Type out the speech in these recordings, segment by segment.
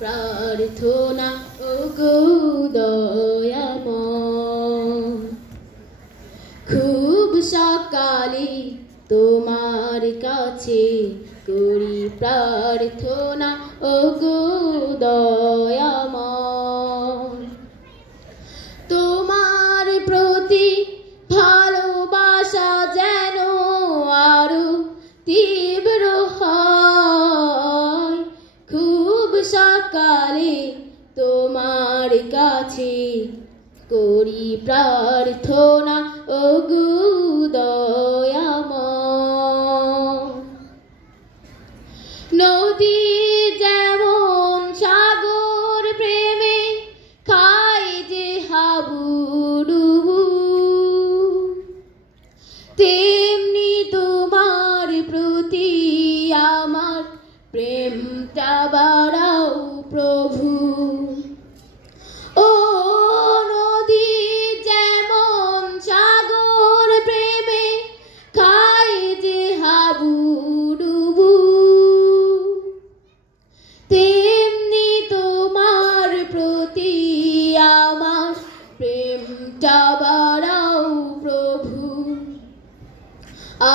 প্রার্থনা ওগো দয়াময়, খুব সকালে তোমার কাছে করি প্রার্থনা ওগো দয়াময়। তোমার প্রতি ভালোবাসা যেন আরো তীব্র হয়, খুব সকালে তোমার কাছে করি প্রার্থনা ওগো দয়াময়। নদী যেমন সাগর প্রেমে খায় যে হাবুডুবু, তেমনি তোমার প্রতি আমার প্রেমটা বাড়াও প্রভু। ও নদী যেমন সাগর প্রেমে খায় যে হাবুডুবু, তেমনি তোমার প্রতি আমার প্রেমটা বাড়াও প্রভু।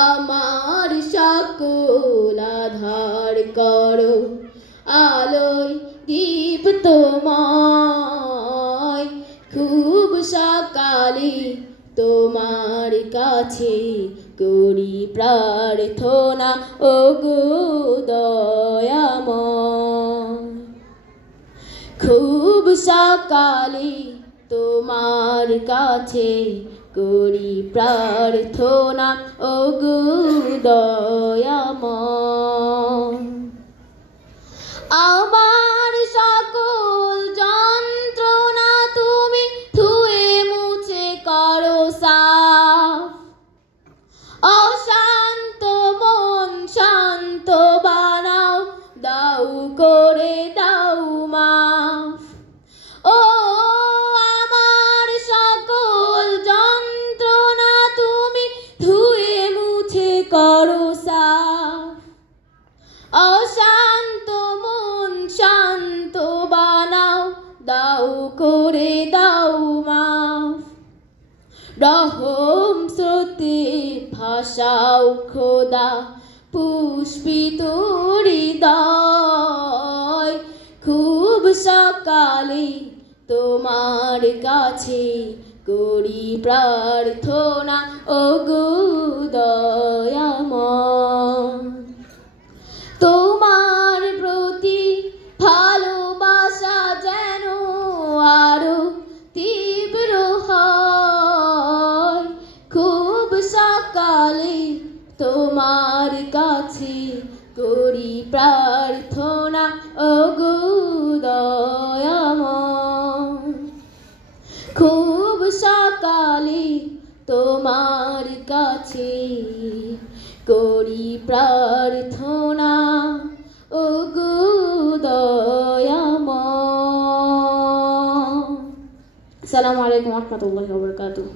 আমার সকল আধার করো আলোয় দীপ্তময়, খুব সকালে তোমার কাছে করি প্রার্থনা ওগো দয়াময়। খুব সকালে তোমার কাছে করি প্রার্থনা ওগো দয়াময়। আমার সকল যন্ত্রণা তুমি ধুয়ে মুছে করো সাফ, অশান্ত মন শান্ত বানাও, দাও করে দাও মাফ। ও আমার সকল যন্ত্রণা তুমি ধুয়ে মুছে করো সাফ, অশান্ত মন শান্ত বানাও, দাও করে দাও মাফ। রহম স্রোতে ভাসাও খোদা পুষ্পিত হৃদয়, খুব সকালে তোমার কাছে করি প্রার্থনা ওগো দয়াময়। তোমার প্রতি ভালোবাসা যেন আরো তীব্র হয়, খুব সকালে তোমার কাছে করি প্রার্থনা ওগো দয়াময়। খুব সকালে তোমার কাছে করি প্রার্থনা ওগো দয়াময়। আসসালামু আলাইকুম ওয়া রাহমাতুল্লাহি ওয়া বারাকাতুহু।